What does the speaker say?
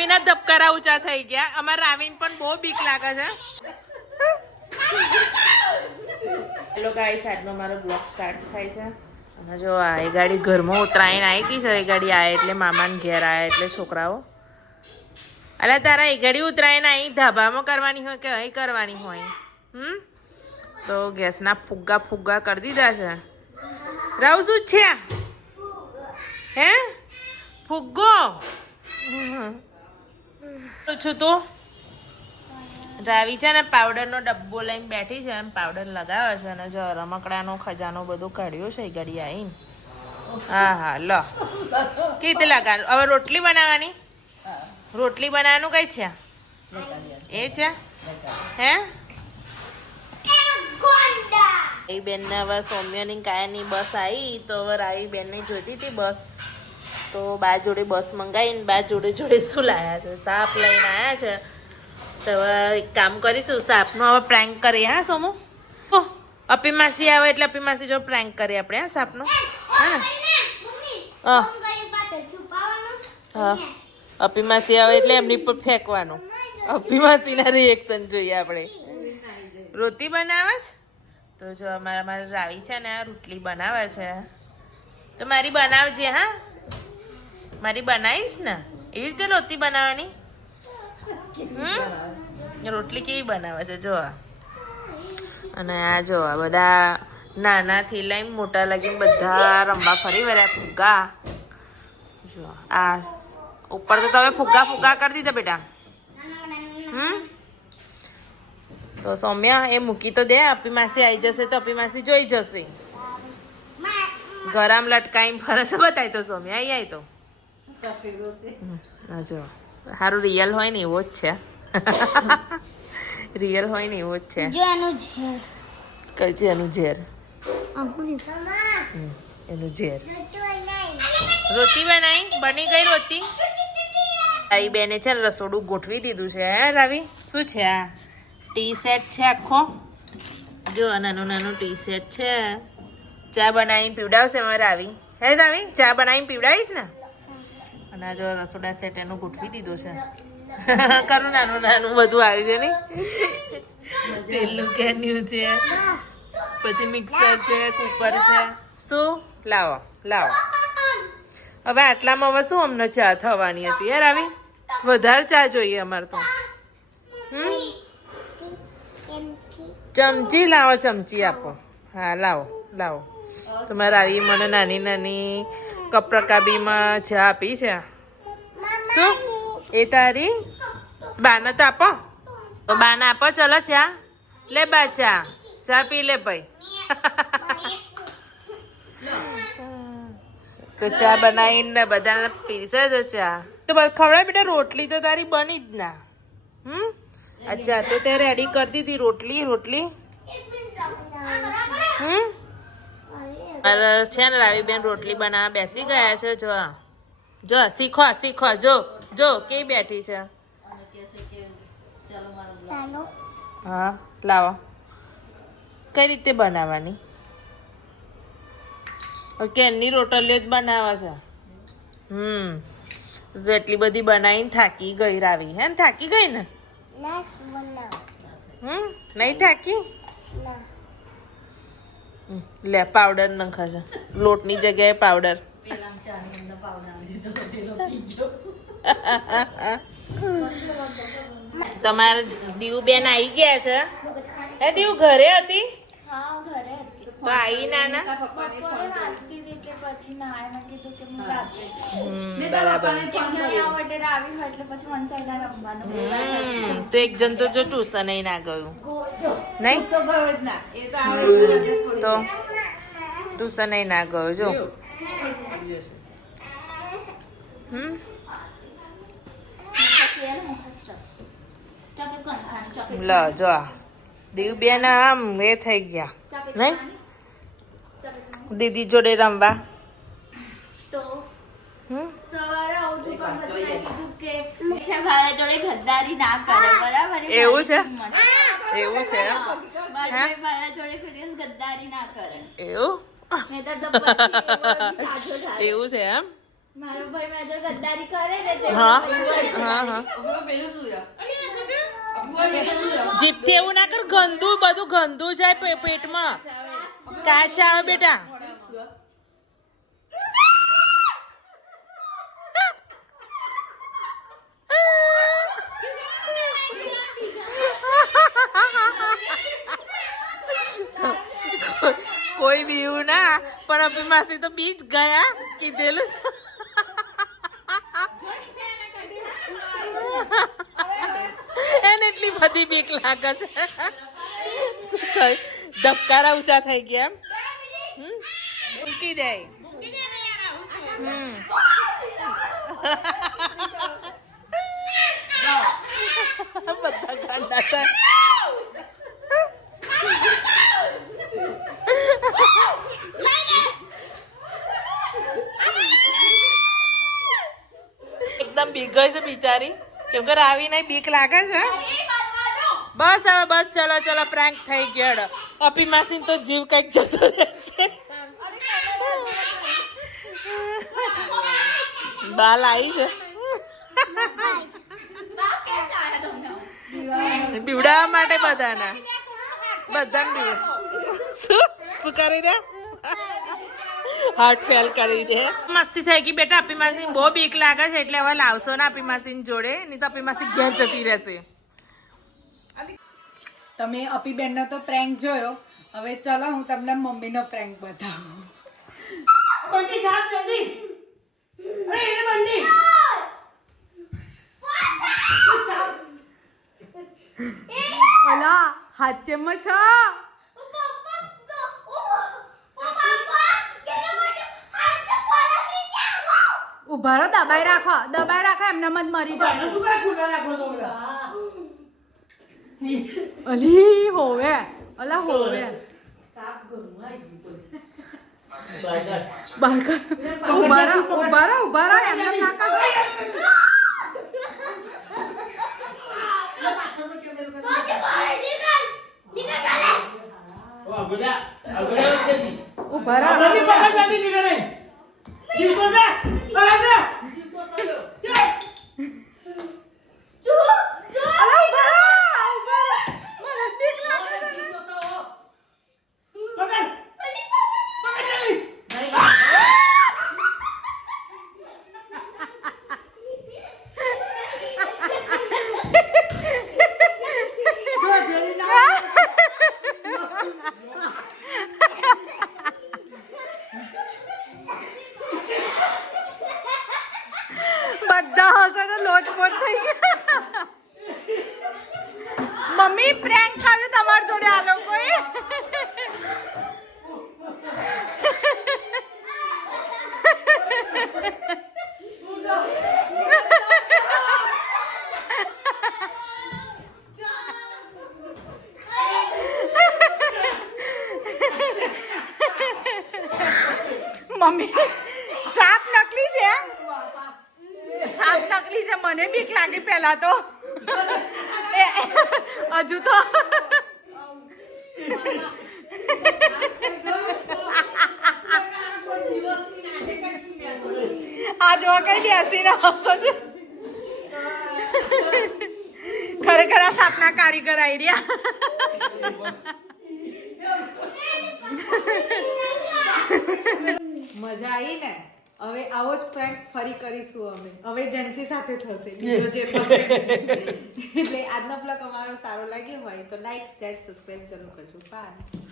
મમ્મીના ધબકારા ઊંચા થઈ ગયા. અમારા રાવીન પણ બહુ બીક લાગે છે. હેલો ગાઈસ, આજનો મારો બ્લોગ સ્ટાર્ટ થાય છે. અને જો આ એ ગાડી ઘરમાં ઉતરાઈને આવી ગઈ છે. એ ગાડી આવે એટલે મામાને ઘેર આવે એટલે છોકરાઓ. અલા તારા એ ગાડી ઉતરાઈને અહીં ધાબામાં કરવાની હોય કે અહીં કરવાની હોય? તો ગેસના ફુગ્ગા કરી દીધા છે. રાવ શું છે? હે ફુગ્ગો છું તું? રાવી છે ને પાવડરનો ડબ્બો લઈને બેઠી છે. એમ પાવડર લગાવે છે અને જો રમકડાનો ખજાનો બધું કાઢ્યો છે એ ગાડી આવીને. હા લો કેવી રીતે લગાડવાનું? હવે રોટલી બનાવવાની. રોટલી બનાવવાનું કઈ છે? એ છે હે એ બેન ને હવે સૌમ્યની કાયાની બસ આવી તો હવે રાવી બેન ને જોઈતી હતી બસ. તો બા જોડે બસ મંગાવીને બા જોડે શું લાયા છે? સાપ લઈને આવ્યા છે. તો હવે એક કામ કરીશું, સાપનો હવે પ્રેન્ક કરીએ. હા સોમુ, અપી માસી આવે એટલે અપી માસી જો પ્રેન્ક કરીએ આપણે. હા સાપનો. હા અપી માસી આવે એટલે એમની પર ફેંકવાનું. અપી માસીના રિએક્શન જોઈએ આપણે. રોટી બનાવે છે તો જો મારી રાવી છે ને રોટલી બનાવે છે. તો મારી બનાવજે. હા મારી બનાવીશ ને એવી રીતે રોટી બનાવવાની. રોટલી કેવી બનાવે છે જો. અને આ જો આ બધા નાનાથી લઈને મોટા લગીને બધા રમવા ફરી વળ્યા. ફુગ્ગા જો આ ઉપર તો તમે ફુગ્ગા કરી દીધા બેટા. તો સૌમ્યા એ મૂકી તો દે. અપી માસી આવી જશે તો અપી માસી જોઈ જશે. ગરામ લટકાઈ ફરસ બતાય તો સૌમ્યા આવી તો જો સારું રિયલ હોય ને એવો જ છે. રિયલ હોય ને એવો જ છે. કઈ છે એનું ઝેર? એનું ઝેર. રોટી બની ગઈ રોટી. આવી બેને છે ને રસોડું ગોઠવી દીધું છે. હે રાવી શું છે આ? ટી સેટ છે આખો. જો નાનું ટી સેટ છે. ચા બનાવીને પીવડાવશે મારે રાવી. હે રાવી ચા બનાવીને પીવડાવીશ ને. અને જો રસોડા સેટ એનું ગોઠવી દીધું છે. કરું નાનું બધું આવ્યું છે ને. પેલું કેન્યુ છે, પછી મિક્સર છે, કુકર છે. શું લાવો હવે આટલામાં હવે શું અમને ચા થવાની હતી યાર? આવી વધારે ચા જોઈએ અમારે તો. ચમચી લાવો, ચમચી આપો. હા લાવો. તમારે આવી મને નાની કપરકાબીમાં ચા આપી છે. શું એ તારી બાને તો આપો. તો બાને આપો. ચલો ચા લે બા. ચા પી લે ભાઈ. તો ચા બનાવીને બધાને પીશે છે ચા. તો ખવડાય બેટા. રોટલી તો તારી બની જ ના. અચ્છા તો તે રેડી કરી દીધી રોટલી. છે ને રાવી બેન રોટલી બનાવવા બેસી ગયા છે. જો શીખો જો કેવી બેઠી છે. હા લાવો. કઈ રીતે બનાવવાની? કેની રોટલીઓ જ બનાવે છે. એટલી બધી બનાવીને થાકી ગઈ રાવી. હે ને થાકી ગઈ ને? નહીં થાકી? લે પાવડર નખા છે. લોટની જગ્યાએ પાવડર. તમારે દીવ બેન આવી ગયા છે. હે દીવ ઘરે હતી? તો આવી નાના. બરાબર. તો એક જણ તો જો ટ્યુશન ના ગયું. નહીં તો ટ્યુશન ના ગયો જો. લો જો દીવ બેન આમ એ થઈ ગયા નહીં દીદી જોડે રમવા. એવું છે એવું છે એમ. મારો ભાઈ મારા જોડે ગદ્દારી કરે ને તે હા હા જીભથી એવું ના કર, ગંદુ બધું ગંદુ જાય પેટમાં. કાચ આવે બેટા. કોઈ બીવું ના, પણ અભી માસી તો બીજ ગયા કીધેલું. એને એટલી બધી બીક લાગે છે. શું થયું? ધબકારા ઊંચા થઈ ગયા એમ. મૂકી દે. બધા ગાંડા થાય. એકદમ બીક ગઈ છે બિચારી, કેમ કે રાવી નહીં બીક લાગે છે. બસ હવે બસ, ચલો ચલો, પ્રેન્ક થઈ ગયો. અપી માસી તો જીવ કઈક જતો રહેશે. બાલ આવી છે પીવડાવવા માટે બધાના. બધાને શું શું કરી દે, હાર્ટ ફેલ કરી દે. મસ્તી થઈ ગઈ બેટા. અપી માસી બહુ બીક લાગે છે, એટલે હવે લાવશો ને અપી માસી જોડે, નહીં તો અપી માસી ઘેર જતી રહેશે. તમે અપી બેન નો તો પ્રેન્ક જોયો, હવે ચલો હું તમને મમ્મી નો પ્રેન્ક બતાવું. બંટી સાહેબ જલ્દી. અરે એને બંટી. ઓલા હાચેમાં છો? ઉભા રહો, દબાઈ રાખો એમને મત મરી જાય. શું કરે ખુલ્લા રાખો છો બધા? અલી હોવે, ઓલા હોવે સાપ ઘરમાં આવી ગયું કોઈ. બાર ઉભા રહો એમને ના કરો. ઉભા રહો. બંટી પકડ જલ્દી નીકળે. જીવતો છે. અરે છે. બધા હશે તો લોટપોટ થઈ ગયા. મમ્મી પ્રેન્ક કર્યું તમારી જોડે આ લોકોએ. મમ્મી સાપ નકલી છે, સાપ નકલી છે. મને બીક લાગી પેલા તો, હજુ તો આ જો કઈ બેસીને હસો છે. ખરેખર આ સાપના કારીગર આવી રહ્યા. મજા આવી ને? હવે આવો જ પ્રેન્ક ફરી કરીશું અમે. હવે જેન્સી સાથે થશે, બીજો જે થશે. એટલે આજનો બ્લોગ અમારો સારો લાગ્યો હોય તો લાઈક, શેર, સબસ્ક્રાઇબ જરૂર કરજો. બાય.